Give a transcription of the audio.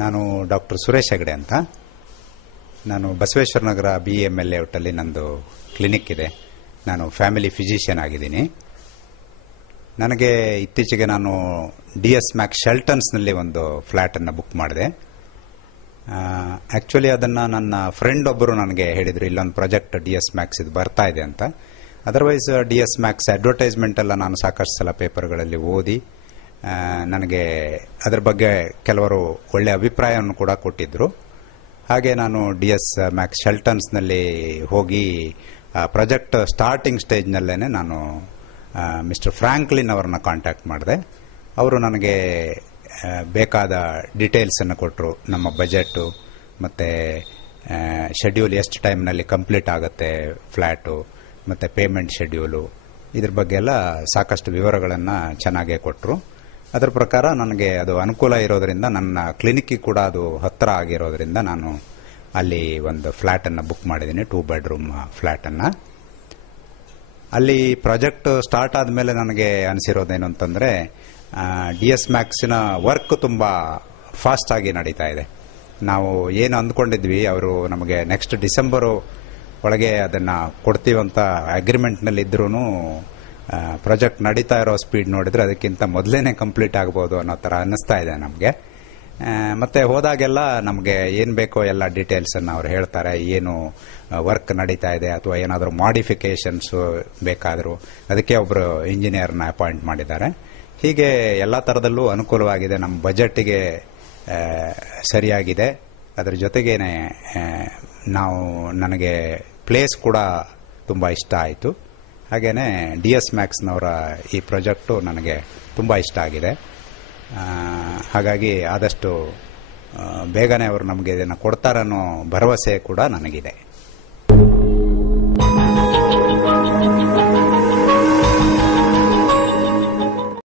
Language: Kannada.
ನಾನು ಡಾಕ್ಟರ್ ಸುರೇಶ್ ಹೆಗಡೆ ಅಂತ. ನಾನು ಬಸವೇಶ್ವರ ನಗರ BML ಲೇಔಟಲ್ಲಿ ನಂದು ಕ್ಲಿನಿಕ್ ಇದೆ. ನಾನು ಫ್ಯಾಮಿಲಿ ಫಿಸಿಷಿಯನ್ ಆಗಿದ್ದೀನಿ. ನನಗೆ ಇತ್ತೀಚೆಗೆ ನಾನು DS Max ಶೆಲ್ಟನ್ಸ್ನಲ್ಲಿ ಒಂದು ಫ್ಲ್ಯಾಟನ್ನು ಬುಕ್ ಮಾಡಿದೆ. ಆ್ಯಕ್ಚುಲಿ ಅದನ್ನು ನನ್ನ ಫ್ರೆಂಡ್ ಒಬ್ಬರು ನನಗೆ ಹೇಳಿದರು, ಇಲ್ಲೊಂದು ಪ್ರಾಜೆಕ್ಟ್ DS Max ಇದು ಬರ್ತಾ ಇದೆ ಅಂತ. ಅದರ್ವೈಸ್ DS Max ಅಡ್ವರ್ಟೈಸ್ಮೆಂಟ್ ಎಲ್ಲ ನಾನು ಸಾಕಷ್ಟು ಸಲ ಪೇಪರ್ಗಳಲ್ಲಿ ಓದಿ ನನಗೆ ಅದರ ಬಗ್ಗೆ ಕೆಲವರು ಒಳ್ಳೆಯ ಅಭಿಪ್ರಾಯವನ್ನು ಕೂಡ ಕೊಟ್ಟಿದ್ದರು. ಹಾಗೆ ನಾನು DS Max ಶೆಲ್ಟನ್ಸ್ನಲ್ಲಿ ಹೋಗಿ ಪ್ರಾಜೆಕ್ಟ್ ಸ್ಟಾರ್ಟಿಂಗ್ ಸ್ಟೇಜ್ನಲ್ಲೇ ನಾನು ಮಿಸ್ಟರ್ ಫ್ರಾಂಕ್ಲಿನ್ ಅವರನ್ನ ಕಾಂಟ್ಯಾಕ್ಟ್ ಮಾಡಿದೆ. ಅವರು ನನಗೆ ಬೇಕಾದ ಡೀಟೇಲ್ಸನ್ನು ಕೊಟ್ಟರು. ನಮ್ಮ ಬಜೆಟು ಮತ್ತು ಶೆಡ್ಯೂಲ್ ಎಷ್ಟು ಟೈಮ್ನಲ್ಲಿ ಕಂಪ್ಲೀಟ್ ಆಗುತ್ತೆ ಫ್ಲ್ಯಾಟು, ಮತ್ತು ಪೇಮೆಂಟ್ ಶೆಡ್ಯೂಲು, ಇದ್ರ ಬಗ್ಗೆ ಎಲ್ಲ ಸಾಕಷ್ಟು ವಿವರಗಳನ್ನು ಚೆನ್ನಾಗೇ ಕೊಟ್ಟರು. ಅದರ ಪ್ರಕಾರ ನನಗೆ ಅದು ಅನುಕೂಲ ಇರೋದರಿಂದ, ನನ್ನ ಕ್ಲಿನಿಕ್ಕಿಗೆ ಕೂಡ ಅದು ಹತ್ತಿರ ಆಗಿರೋದ್ರಿಂದ ನಾನು ಅಲ್ಲಿ ಒಂದು ಫ್ಲ್ಯಾಟನ್ನು ಬುಕ್ ಮಾಡಿದ್ದೀನಿ, 2 ಬೆಡ್ರೂಮ್ ಫ್ಲ್ಯಾಟನ್ನು. ಅಲ್ಲಿ ಪ್ರಾಜೆಕ್ಟ್ ಸ್ಟಾರ್ಟ್ ಆದಮೇಲೆ ನನಗೆ ಅನಿಸಿರೋದೇನು ಅಂತಂದರೆ, DS Maxನ ವರ್ಕ್ ತುಂಬ ಫಾಸ್ಟಾಗಿ ನಡೀತಾ ಇದೆ. ನಾವು ಏನು ಅಂದ್ಕೊಂಡಿದ್ವಿ, ಅವರು ನಮಗೆ ನೆಕ್ಸ್ಟ್ ಡಿಸೆಂಬರು ಒಳಗೆ ಅದನ್ನು ಕೊಡ್ತೀವಂತ ಅಗ್ರಿಮೆಂಟ್ನಲ್ಲಿ ಇದ್ರೂ ಪ್ರಾಜೆಕ್ಟ್ ನಡೀತಾ ಇರೋ ಸ್ಪೀಡ್ ನೋಡಿದರೆ ಅದಕ್ಕಿಂತ ಮೊದಲೇ ಕಂಪ್ಲೀಟ್ ಆಗ್ಬೋದು ಅನ್ನೋ ಥರ ಅನ್ನಿಸ್ತಾ ಇದೆ ನಮಗೆ. ಮತ್ತು ಹೋದಾಗೆಲ್ಲ ನಮಗೆ ಏನು ಬೇಕೋ ಎಲ್ಲ ಡೀಟೇಲ್ಸನ್ನು ಅವ್ರು ಹೇಳ್ತಾರೆ. ಏನು ವರ್ಕ್ ನಡೀತಾ ಇದೆ ಅಥವಾ ಏನಾದರೂ ಮಾಡಿಫಿಕೇಷನ್ಸು ಬೇಕಾದರೂ ಅದಕ್ಕೆ ಒಬ್ಬರು ಇಂಜಿನಿಯರ್ನ ಅಪಾಯಿಂಟ್ ಮಾಡಿದ್ದಾರೆ. ಹೀಗೆ ಎಲ್ಲ ಥರದಲ್ಲೂ ಅನುಕೂಲವಾಗಿದೆ. ನಮ್ಮ ಬಜೆಟ್ಟಿಗೆ ಸರಿಯಾಗಿದೆ. ಅದರ ಜೊತೆಗೇನೆ ನನಗೆ ಪ್ಲೇಸ್ ಕೂಡ ತುಂಬ ಇಷ್ಟ ಆಯಿತು. ಹಾಗೆಯೇ DS Maxನವರ ಈ ಪ್ರಾಜೆಕ್ಟು ನನಗೆ ತುಂಬ ಇಷ್ಟ ಆಗಿದೆ. ಹಾಗಾಗಿ ಆದಷ್ಟು ಬೇಗನೆ ಅವರು ನಮಗೆ ಇದನ್ನು ಕೊಡ್ತಾರನ್ನೋ ಭರವಸೆ ಕೂಡ ನನಗಿದೆ.